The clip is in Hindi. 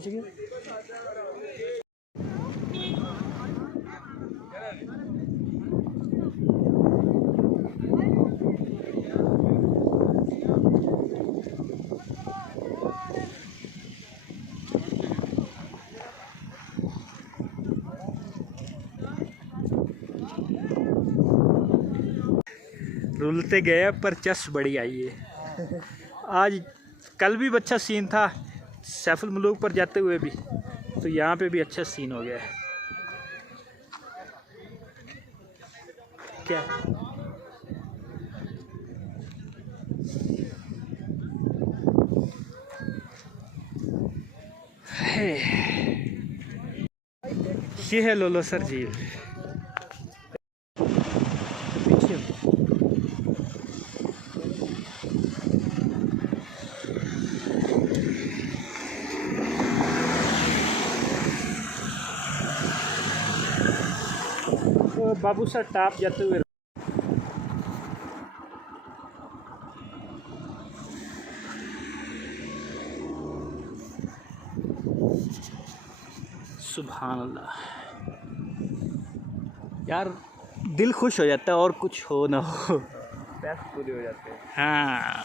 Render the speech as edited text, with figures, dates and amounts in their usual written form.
बच गया। रुलते गए पर चस बड़ी आई है। आज कल भी अच्छा सीन था सैफुल मलूक पर जाते हुए भी, तो यहाँ पे भी अच्छा सीन हो गया है। क्या है ये है लोलोसर झील। तो बाबूसरटाप जाते हुए सुभान अल्लाह यार, दिल खुश हो जाता है और कुछ हो ना हो, पैसे पूरे हो जाते हैं। हाँ।